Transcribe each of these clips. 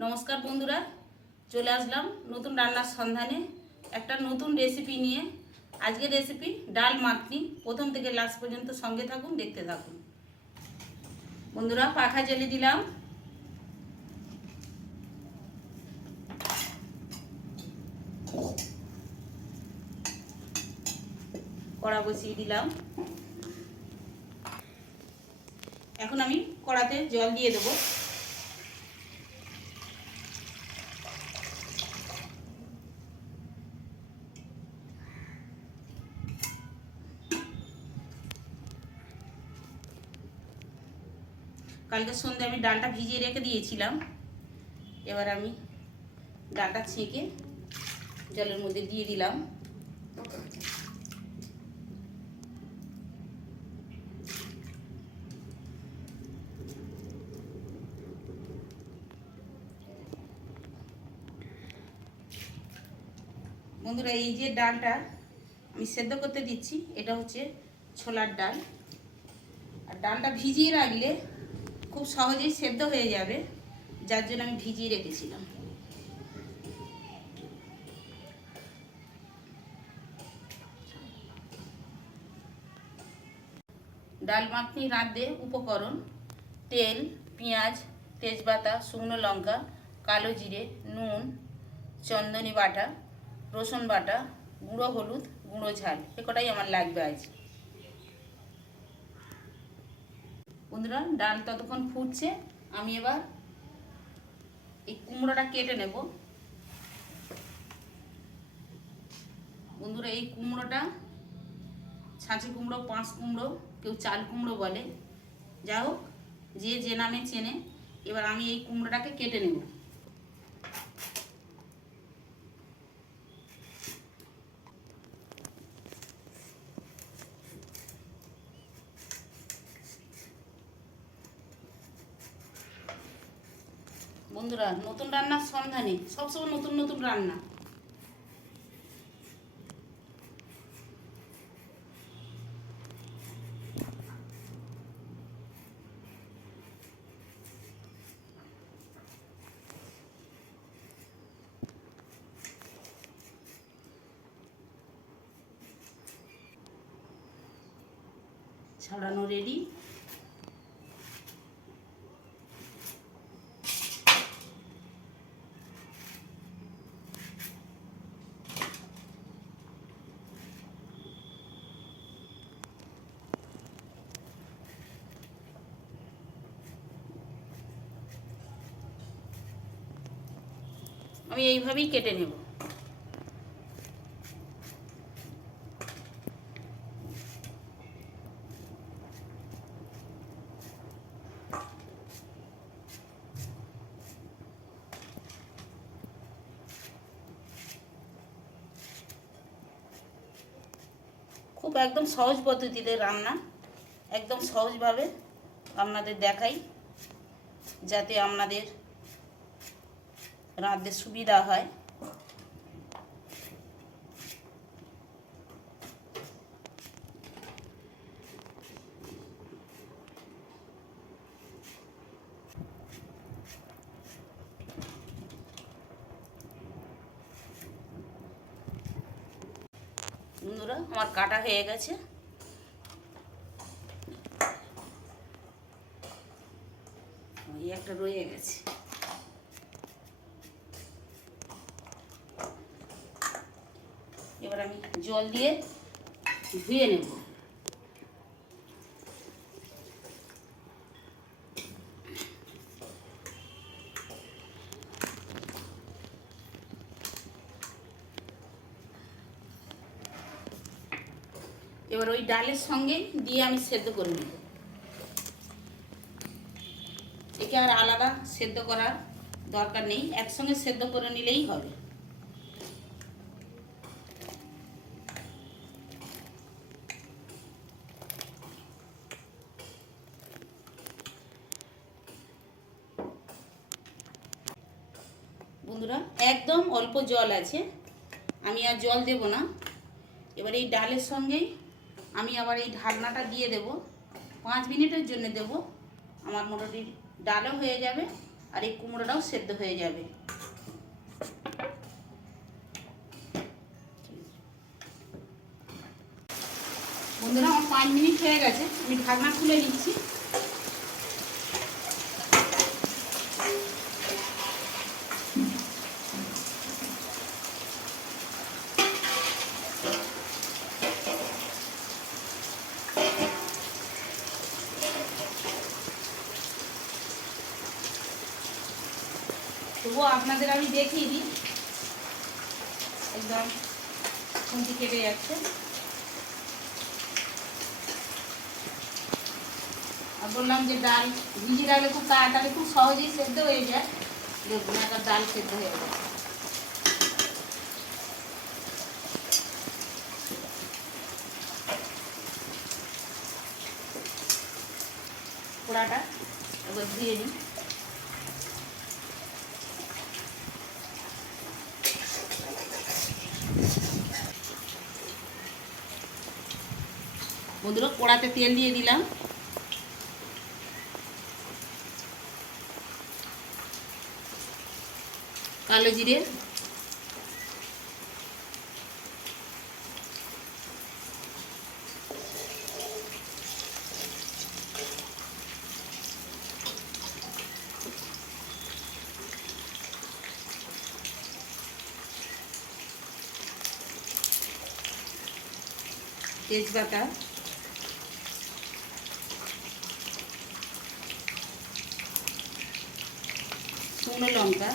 নমস্কার বন্ধুরা, চলে আসলাম নতুন রান্নার সন্ধানে একটা নতুন রেসিপি নিয়ে। আজকের রেসিপি ডাল মাখনি। প্রথম থেকে লাস্ট পর্যন্ত সঙ্গে থাকুন, দেখতে থাকুন। বন্ধুরা, পাখা জ্বালিয়ে দিলাম। কড়া বসিয়ে দিলাম। এখন আমি কড়াতে জল দিয়ে দেবো। কালকে সন্ধ্যে আমি ডালটা ভিজিয়ে রেখে দিয়েছিলাম। এবার আমি ডালটা ছেঁকে জলের মধ্যে দিয়ে দিলাম। বন্ধুরা, এই যে ডালটা আমি সেদ্ধ করতে দিচ্ছি, এটা হচ্ছে ছোলার ডাল। আর ডালটা ভিজিয়ে রাখলে খুব সহজেই সেদ্ধ হয়ে যাবে, যার জন্য আমি ভিজিয়ে রেখেছিলাম। ডাল মাখনি রাঁধতে উপকরণ: তেল, পেঁয়াজ, তেজপাতা, শুকনো লঙ্কা, কালো জিরে, নুন, চন্দনী বাটা, রসুন বাটা, গুঁড়ো হলুদ, গুঁড়ো ঝাল। এ কটাই আমার লাগবে আজ। বন্ধুরা, ডাল ততক্ষণ ফুটছে, আমি এবার এই কুমড়োটা কেটে নেব। বন্ধুরা, এই কুমড়োটা ছাঁচি কুমড়ো, পাঁচ কুমড়ো, কেউ চাল কুমড়ো বলে, যা হোক যে যে নামে চেনে। এবার আমি এই কুমড়োটাকে কেটে নেব। বন্ধুরা, নতুন রান্নার সন্ধানে সবসময় নতুন নতুন রান্না। ছাড়ানো রেডি। আমি এইভাবেই কেটে নেব। খুব একদম সহজ পদ্ধতিতে রান্না, একদম সহজভাবে আপনাদের দেখাই, যাতে আপনাদের রাঁধতে সুবিধা হয়। বন্ধুরা, আমার কাটা হয়ে গেছে। ওই একটা রয়ে গেছে। এবার আমি জল দিয়ে ধুয়ে নেব। এবার ওই ডালের সঙ্গে দিয়ে আমি সেদ্ধ করে নেব। একে আর আলাদা সেদ্ধ করার দরকার নেই, একসঙ্গে সেদ্ধ করে নিলেই হবে। বন্ধুরা, একদম অল্প জল আছে, আমি আর জল দেব না। এবার এই ডালের সঙ্গেই আমি আবার এই ঢাকনাটা দিয়ে দেব। 5 মিনিটের জন্য দেব। আমার মোটামুটি ডালও হয়ে যাবে আর এই কুমড়োটাও সেদ্ধ হয়ে যাবে। বন্ধুরা আমার 5 মিনিট হয়ে গেছে, আমি ঢাকনা খুলে নিচ্ছি। তবুও আপনাদের আমি দেখিয়ে দিই, একদম খুন্তি কেটে যাচ্ছে। আর বললাম যে ডাল ভিজিয়ে রাখলে খুব তাড়াতাড়ি খুব সহজেই সেদ্ধ হয়ে যায়। দেখুন একটা ডাল সেদ্ধ হয়ে গেছে। পোড়াটা এবার ধুয়ে নিই। বন্ধুরা কড়াতে তেল দিয়ে দিলাম। কালো জিরে, তেজপাতা, শুকনো লঙ্কা,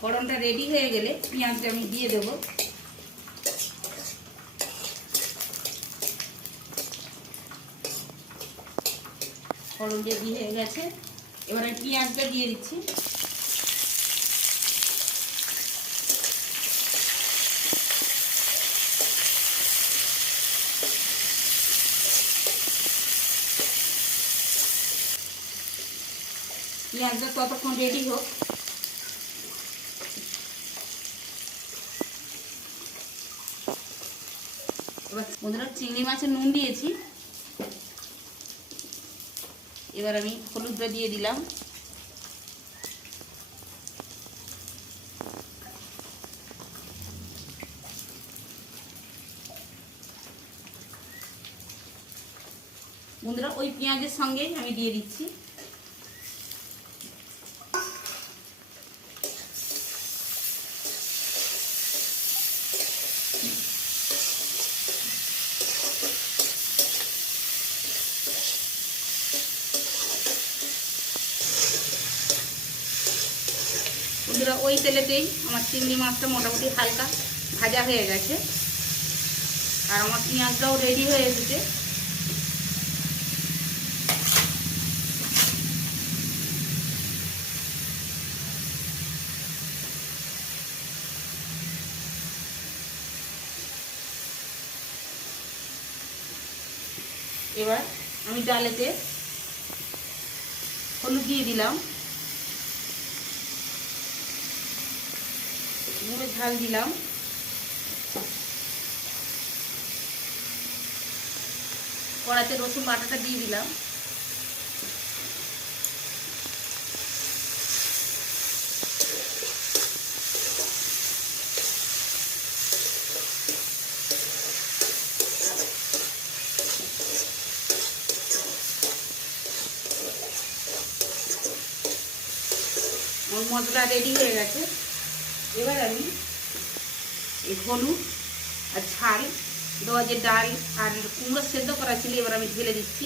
ফোড়নটা রেডি হয়ে গেলে পেঁয়াজটা আমি দিয়ে দেবো। ফোড়ন রেডি হয়ে গেছে, এবারে পেঁয়াজটা দিয়ে দিচ্ছি। পেঁয়াজটা ততক্ষণ রেডি হোক। এবার বন্ধুরা চিংড়ি মাছের নুন দিয়েছি, এবার আমি হলুদটা দিয়ে দিলাম। বন্ধুরা ওই পেঁয়াজের সঙ্গেই আমি দিয়ে দিচ্ছি। বন্ধুরা ওই তেলেতেই আমার চিংড়ি মাছটা মোটামুটি হালকা ভাজা হয়ে গেছে, আর আমার পেঁয়াজটাও রেডি হয়ে এসেছে। এবার আমি ডালেতে হলুদ দিয়ে দিলাম, গুঁড়ো ঝাল দিলাম, কড়াতে রসুন বাটাটা দিয়ে দিলাম, মশলা রেডি হয়ে গেছে। এবার আমি এই হলুদ আর ঝাল দেওয়া যে ডাল আর কুমড়ো সেদ্ধ করা ছিল এবার আমি ঢেলে দিচ্ছি।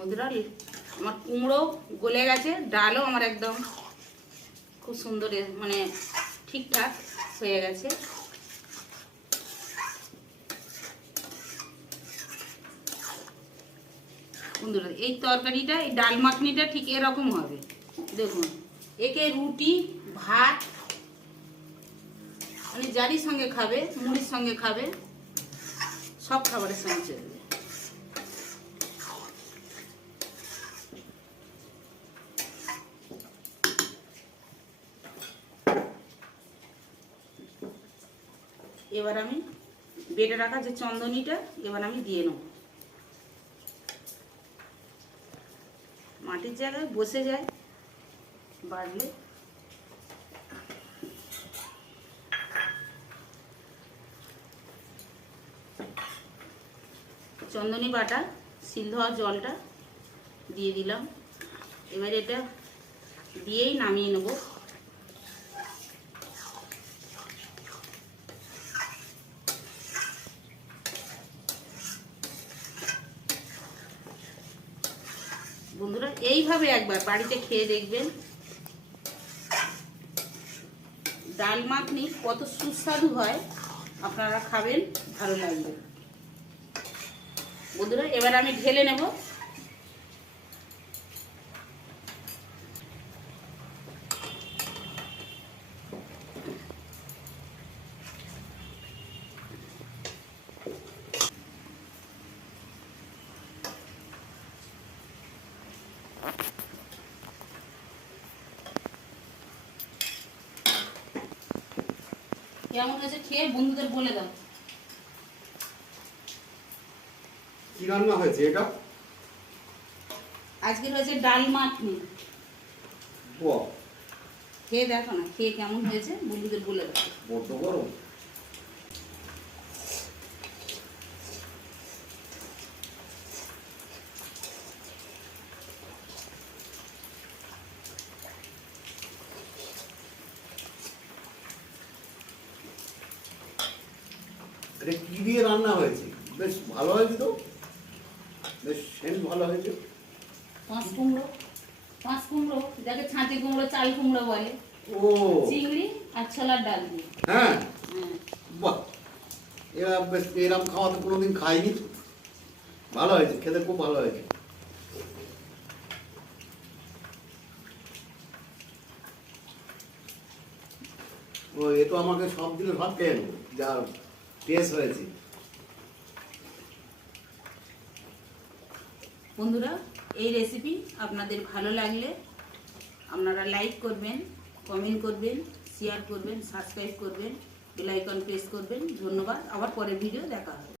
বন্ধুরা আমার কুমড়ো গলে গেছে, ডালও আমার একদম খুব সুন্দর মানে ঠিকঠাক হয়ে গেছে। বন্ধুরা এই তরকারিটা, এই ডাল মাখনিটা ঠিক এরকম হবে। দেখুন, একে রুটি, ভাত, মানে যারই সঙ্গে খাবে, মুড়ির সঙ্গে খাবে, সব খাবারের সঙ্গে চলবে। এবার আমি বেটে রাখা যে চন্দনিটা এবার আমি দিয়ে নেব। মাটির জায়গায় বসে যায় বাড়লে। চন্দনি বাটা সিল ধোয়া জলটা দিয়ে দিলাম। এবার এটা দিয়েই নামিয়ে নেব। বন্ধুরা এইভাবে একবার বাড়িতে খেয়ে দেখবেন, ডাল মাখনি কত সুস্বাদু হয়, আপনারা খাবেন, ভালো লাগবে। বন্ধুরা এবার আমি ঢেলে নেব। কেমন হয়েছে খেয়ে বন্ধুদের বলে দাও। কি রান্না হয়েছে এটা? আজকে হয়েছে ডাল মাখনি। বাহ, খেয়ে দেখো না, খেয়ে কেমন হয়েছে বন্ধুদের বলে দাও। বড্ড গরম। এটা কি দিয়ে রান্না হয়েছে? বেশ ভালো হয়েছে তো, বেশ সেন্ট ভালো হয়েছে। পাঁচ কুমড়ো যাকে ছাঁচে কুমড়ো, চাল কুমড়ো বলে, ও চিংড়ি আর ছোলার ডাল দিয়ে। হ্যাঁ, হ্যাঁ, বাহ, এরা বেশ এরকম খাওয়া তো কোনোদিন খাইনি। ভালো হয়েছে, খেতে খুব ভালো হয়েছে। ও এ তো আমাকে সব দিলে সব খেয়ে নেবো, যা টেস্ট হয়েছে। বন্ধুরা এই রেসিপি আপনাদের ভালো লাগলে আপনারা লাইক করবেন, কমেন্ট করবেন, শেয়ার করবেন, সাবস্ক্রাইব করবেন, বেল আইকন প্রেস করবেন। ধন্যবাদ। আবার পরের ভিডিও দেখা হবে।